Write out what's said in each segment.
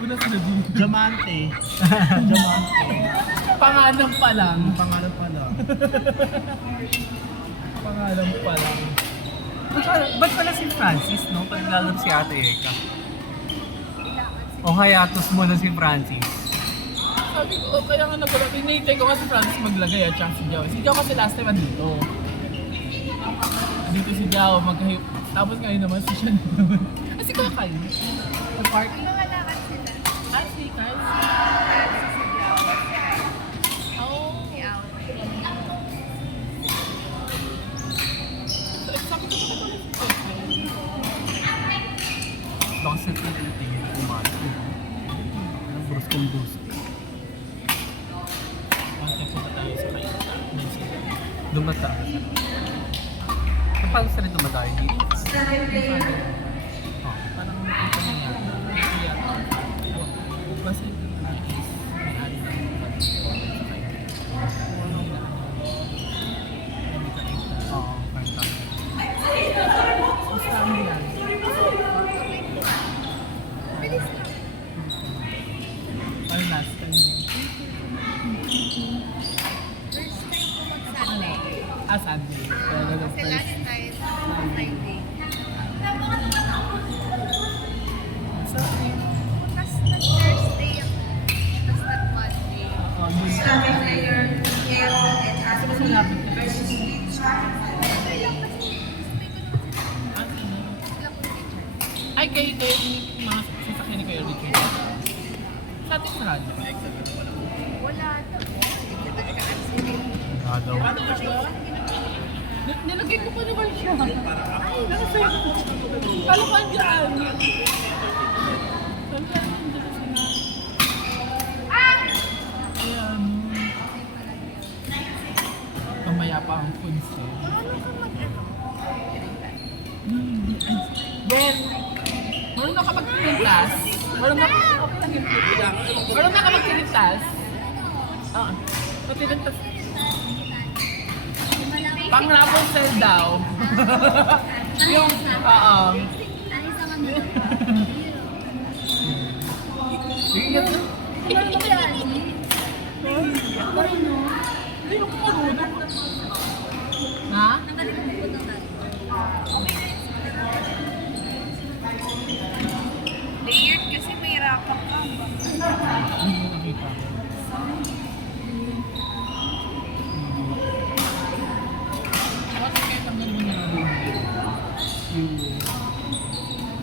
Una sa dun. Diamante. Diamante. Pangalan pa lang. Pangalan pa lang. Pangalan pa lang. Ba't pala si Francis, no? Pag lalaro si Ate Eka. O hayatos mo na si Francis. Sabi ko, kaya nga nagulat. Hinihintay ko kasi Francis maglagay at siyang si Jao. Si Jao kasi last time andito. Dito si Jao, magkahip. Tapos ngayon naman si Sean naman. Kasi Kuya Kyle. Party. Lumalakad sila. Ah, si Kyle. Oh. Sabi ko pa pala si Pepe. Baka sa tingin kumato. Anong bruskong brusk. Punta tayo sa kayo. Dumata. Kapag sila dumatayo dito? Oh. Parang nakita mo nga. Kaya, kasi may ari na Oo, kanta. basta ano yan. Bilis lang. Parang last time. First time ko mag-Sunday. Sunday. Kasi last time, Friday. Sorry. Tapos nag-Thursday ako. Tapos nag-Monday. Kasi mas malapit ka. Okay lang kasi gusto ko naman sila kong teacher. Ay, kayo yung mga sasakyan ni Kuya Richard. Sa ating radyo. Wala na. Hindi ba nag-accident? Daw. Ano ba siya? Nilagay ko pa naman siya. Ay, nasa kala ko andyan. Sabi ka naman dito sila. Ayan. Mamaya pa ang punso. Marami kang mag-ano. Ben, marunong ka magpintas? Marunong ka magpintas? Oo. Magpintas. Pang Rapunzel daw. Yung, oo. Ano ba yan? Hindi mo marunong. Ha? Layered kasi may rapak ka. Hindi mo nakita. Bakit kaya tanggal mo na yung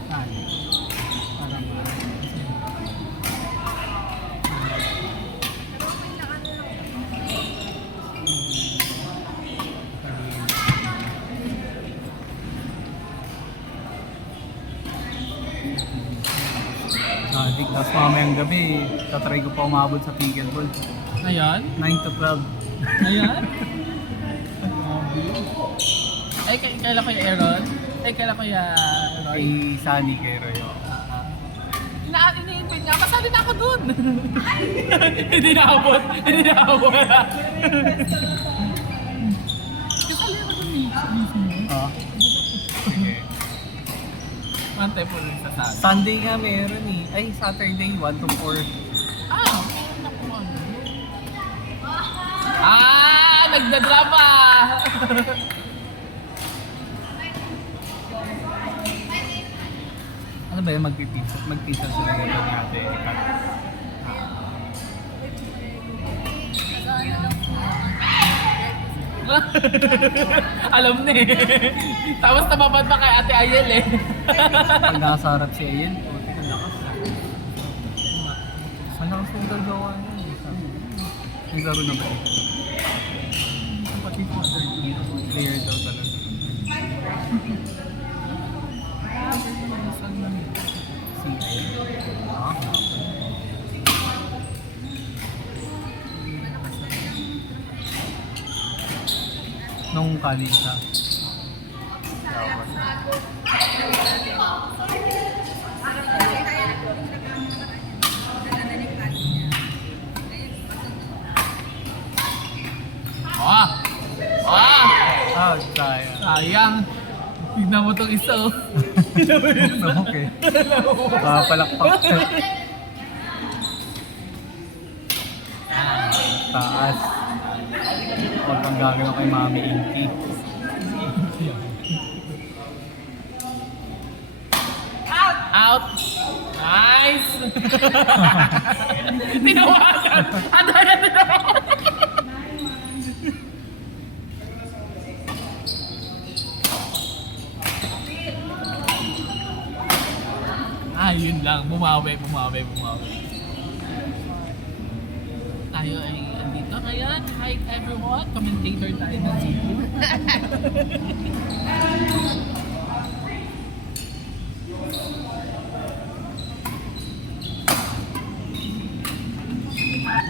tali? Para Pero may naano lang. Sadik. Tapos mamayang gabi, tatry ko pa umabot sa pickleball. Ayan? 9 to 12. Ayan? Ay, kailan ko yung Aaron? Ay, kailan ko yung Roy? Kay Sunny, kay Royo. Ina-invite nga, masali na ako dun! Hindi na abot! Hindi na abot! Kasali ako dun mismo. Oo. Sige. Mantay po rin sa sali. Sunday nga meron eh. Ay, Saturday, 1 to 4. Ah! Naku, ano? Ah! Nagdadrama! Ano ba yun? Magpisa sila ng natin. Alam na eh. Tapos tababad pa kay Ate Ayel eh. Pag nasa harap si Ayen, puti ang lakas. Ang lakas ng gagawa niya. May laro na ba ito? Pati po, player daw talaga. Si Ayen. Ah. Nung college siya. Ah! Ah! Ah, kaya. Sayang. Tignan mo itong isa oh. Okay. Palakpak. taas. O pang gagawin kay Mami Inky. Out! Nice! Tinawagan! Ano na tinawagan? Yun lang. Bumawi. Tayo ay andito. Ngayon, hi everyone. Commentator tayo ng Cebu.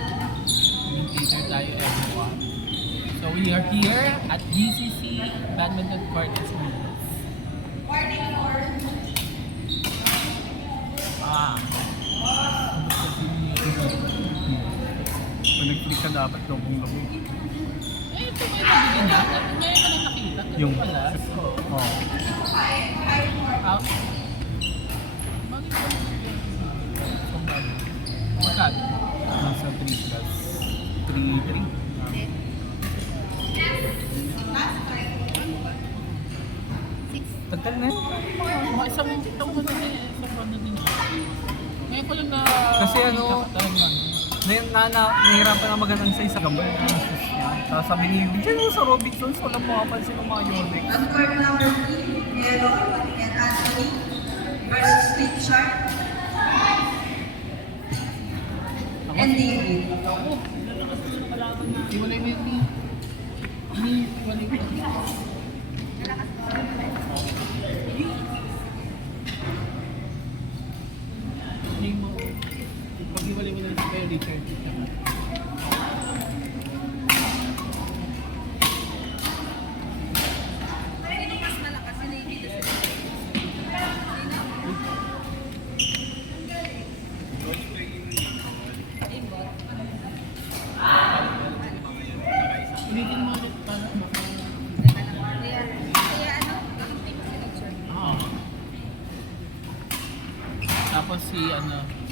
Commentator tayo everyone. So we are here at GCC Badminton Court in Cebu. Kung nag-click ka dapat lubong-lubong. Eh, ito ba yung nabigyan na? Ngayon ka lang nakita. Ito Yung pala. oh. Out. Bakit ba? Magkano? Nasa 3 plus 3. Tagal na yun. Mga isang taon na din. Isang buwan na din. Ngayon ko lang na... Kasi ano, talagang nahirapan na magandang sa isa gambal. Tapos sabi ni Yubi, dyan mo sa Robinsons, walang makapansin ng mga Yonex. On court number 3, Piero and Anthony versus Steve Sharp and David. Iwalay mo yun ni... Iwalay mo yun. Hindi mo. Pag-iwalay mo na si Kuya Richard. Ulitin mo ulit para baka... Tapos si ano...